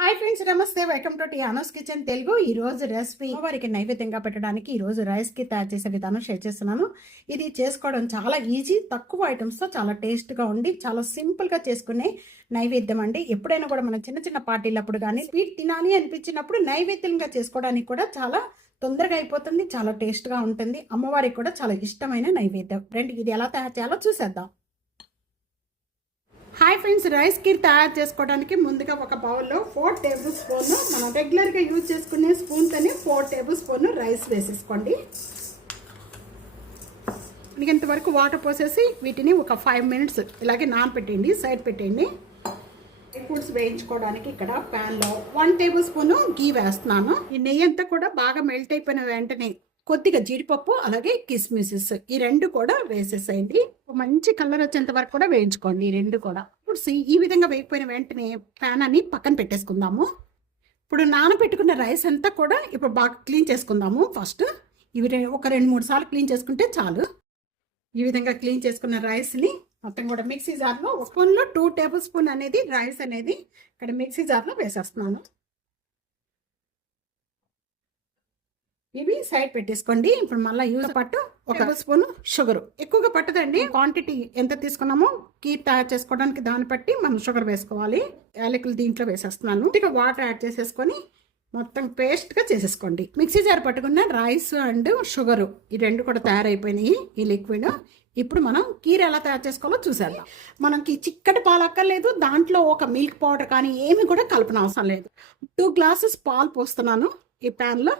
Hi friends నమస్తే. Welcome to Tiano's kitchen Telugu. ఈ రోజు రెసిపీ వారికి నైవేద్యంగా పెట్టడానికి ఈ రోజు తయారు చేసే విధానం షేర్ చేస్తున్నాను. ఇది చేసుకోవడం చాలా ఈజీ తక్కువ ఐటమ్స్తో చాలా టేస్ట్గా ఉండి చాలా సింపుల్గా చేసుకునే నైవేద్యం అండి. ఎప్పుడైనా కూడా మనం చిన్న చిన్న పార్టీలప్పుడు కానీ స్వీట్ తినాలి అనిపించినప్పుడు నైవేద్యంగా చేసుకోవడానికి కూడా చాలా తొందరగా అయిపోతుంది చాలా టేస్ట్గా ఉంటుంది. అమ్మవారికి కూడా చాలా ఇష్టమైన నైవేద్యం. రండి ఇది ఎలా తయారు చేయాలో చూసేద్దాం. హాయ్ ఫ్రెండ్స్ రైస్ కీర్ తయారు చేసుకోవడానికి ముందుగా ఒక బౌల్లో ఫోర్ టేబుల్ స్పూన్ మనం రెగ్యులర్గా యూజ్ చేసుకునే స్పూన్తోనే ఫోర్ టేబుల్ స్పూన్ రైస్ వేసేసుకోండి. మీకు ఇంతవరకు వాటర్ పోసేసి వీటిని ఒక ఫైవ్ మినిట్స్ ఇలాగే నానపెట్టండి సైడ్ పెట్టండి డ్రై ఫ్రూట్స్ వేయించుకోవడానికి ఇక్కడ ప్యాన్లో వన్ టేబుల్ స్పూన్ గీ వేస్తున్నాను. ఈ నెయ్యి అంతా కూడా బాగా మెల్ట్ అయిపోయిన వెంటనే కొద్దిగా జీడిపప్పు అలాగే కిస్మిసెస్ ఈ రెండు కూడా వేసేసేయండి. మంచి కలర్ వచ్చేంత వరకు కూడా వేయించుకోండి ఈ రెండు కూడా. ఇప్పుడు సి- ఈ విధంగా వేగిపోయిన వెంటనే ప్యాన్ అని పక్కన పెట్టేసుకుందాము. ఇప్పుడు నానబెట్టుకున్న రైస్ అంతా కూడా ఇప్పుడు బాగా క్లీన్ చేసుకుందాము ఫస్ట్. ఇవి ఒక రెండు మూడు సార్లు క్లీన్ చేసుకుంటే చాలు. ఈ విధంగా క్లీన్ చేసుకున్న రైస్ని మొత్తం కూడా మిక్సీ జార్లో ఒక స్పూన్లో టూ టేబుల్ స్పూన్ అనేది రైస్ అనేది ఇక్కడ మిక్సీ జార్లో వేసేస్తున్నాను. ఇవి సైడ్ పెట్టేసుకోండి. ఇప్పుడు మళ్ళీ యూజ్ పట్టు టేబుల్ స్పూన్ షుగర్. ఎక్కువగా పట్టదండి. క్వాంటిటీ ఎంత తీసుకున్నామో కీర్ తయారు చేసుకోవడానికి దాన్ని బట్టి మనం షుగర్ వేసుకోవాలి. యాలకులు దీంట్లో వేసేస్తున్నాను. ఇక వాటర్ యాడ్ చేసేసుకొని మొత్తం పేస్ట్గా చేసేసుకోండి. మిక్సీ జార్ పట్టుకున్న రైస్ అండ్ షుగర్ ఈ రెండు కూడా తయారైపోయినాయి ఈ లిక్విడ్. ఇప్పుడు మనం కీర ఎలా తయారు చేసుకోవాలో చూసేద్దాం. మనకి చిక్కటి పాలు అక్కర్లేదు దాంట్లో ఒక మిల్క్ పౌడర్ కానీ ఏమి కూడా కలపన అవసరం లేదు. టూ గ్లాసెస్ పాలు పోస్తున్నాను ఈ ప్యాన్లో.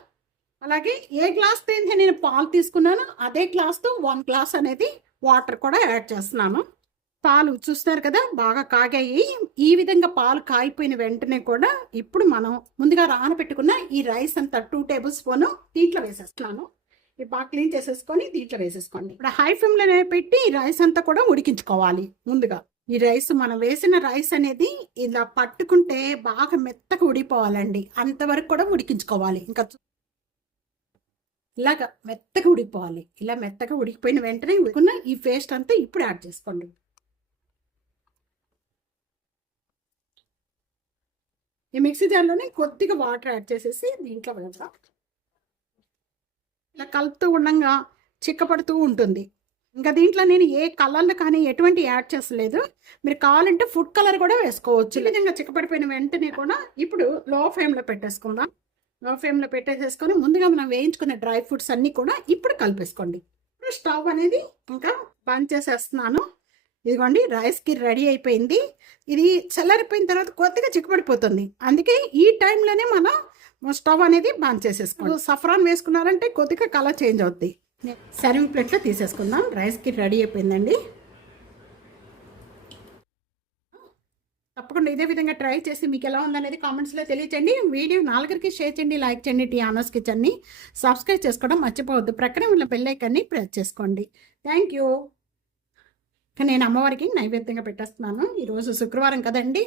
అలాగే ఏ గ్లాస్తో అయితే నేను పాలు తీసుకున్నాను అదే గ్లాస్తో వన్ గ్లాస్ అనేది వాటర్ కూడా యాడ్ చేస్తున్నాను. పాలు చూస్తారు కదా బాగా కాగాయి. ఈ విధంగా పాలు కాగిపోయిన వెంటనే కూడా ఇప్పుడు మనం ముందుగా రానబెట్టుకున్న ఈ రైస్ అంతా టూ టేబుల్ స్పూన్ దీంట్లో వేసేస్తున్నాను. ఇవి బాగా క్లీన్ చేసేసుకొని దీంట్లో వేసేసుకోండి. ఇప్పుడు హై ఫ్లేమ్లోనే పెట్టి ఈ రైస్ అంతా కూడా ఉడికించుకోవాలి ముందుగా. ఈ రైస్ మనం వేసిన రైస్ అనేది ఇలా పట్టుకుంటే బాగా మెత్తగా ఉడిపోవాలండి అంతవరకు కూడా ఉడికించుకోవాలి. ఇంకా ఇలాగ మెత్తగా ఉడికిపోవాలి. ఇలా మెత్తగా ఉడికిపోయిన వెంటనే ఉడుకున్న ఈ పేస్ట్ అంతా ఇప్పుడు యాడ్ చేసుకోండి. ఈ మిక్సీ జార్లోనే కొద్దిగా వాటర్ యాడ్ చేసేసి దీంట్లో వేద్దాం. ఇలా కలుపుతూ ఉండగా చిక్కపడుతూ ఉంటుంది. ఇంకా దీంట్లో నేను ఏ కలర్లు కానీ ఎటువంటి యాడ్ చేసలేదు మీరు కావాలంటే ఫుడ్ కలర్ కూడా వేసుకోవచ్చు. ఈ విధంగా చిక్కపడిపోయిన వెంటనే కూడా ఇప్పుడు లో ఫ్లేమ్లో పెట్టేసుకుందాం. లో ఫ్లేమ్లో పెట్టేసేసుకొని ముందుగా మనం వేయించుకున్న డ్రై ఫ్రూట్స్ అన్నీ కూడా ఇప్పుడు కలిపేసుకోండి. ఇప్పుడు స్టవ్ అనేది ఇంకా బంద్ చేసేస్తున్నాను. ఇదిగోండి రైస్కి రెడీ అయిపోయింది. ఇది చల్లారిపోయిన తర్వాత కొద్దిగా చిక్కుపడిపోతుంది. అందుకే ఈ టైంలోనే మనం స్టవ్ అనేది బంద్ చేసేసుకోండి. సఫరాన్ వేసుకున్నారంటే కొద్దిగా కలర్ చేంజ్ అవుద్ది. సర్వింగ్ ప్లేట్లో తీసేసుకుందాం. రైస్కి రెడీ అయిపోయిందండి. తప్పకుండా ఇదే విధంగా ట్రై చేసి మీకు ఎలా ఉందనేది కామెంట్స్లో తెలియచేయండి. వీడియో నాలుగురికి షేర్ చేయండి లైక్ చేయండి టీ ఆనర్స్ కిచెన్ని సబ్స్క్రైబ్ చేసుకోవడం మర్చిపోవద్దు. ప్రక్కనే ఉన్న బెల్లైకన్ని ప్రెస్ చేసుకోండి. థ్యాంక్ యూ నేను అమ్మవారికి నైవేద్యంగా పెట్టేస్తున్నాను. ఈరోజు శుక్రవారం కదండి.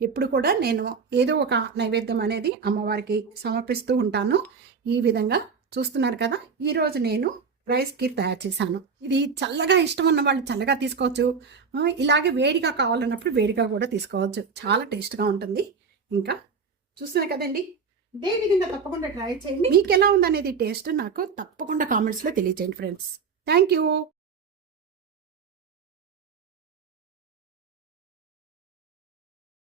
ఎప్పుడు కూడా నేను ఏదో ఒక నైవేద్యం అనేది అమ్మవారికి సమర్పిస్తూ ఉంటాను. ఈ విధంగా చూస్తున్నారు కదా. ఈరోజు నేను రైస్ కీర్ తయారు చేశాను. ఇది చల్లగా ఇష్టం ఉన్న వాళ్ళు చల్లగా తీసుకోవచ్చు. ఇలాగే వేడిగా కావాలన్నప్పుడు వేడిగా కూడా తీసుకోవచ్చు. చాలా టేస్ట్గా ఉంటుంది. ఇంకా చూస్తున్నారు కదండి. ఇదే విధంగా తప్పకుండా ట్రై చేయండి. మీకు ఎలా ఉందనేది టేస్ట్ నాకు తప్పకుండా కామెంట్స్లో తెలియచేయండి ఫ్రెండ్స్. Thank you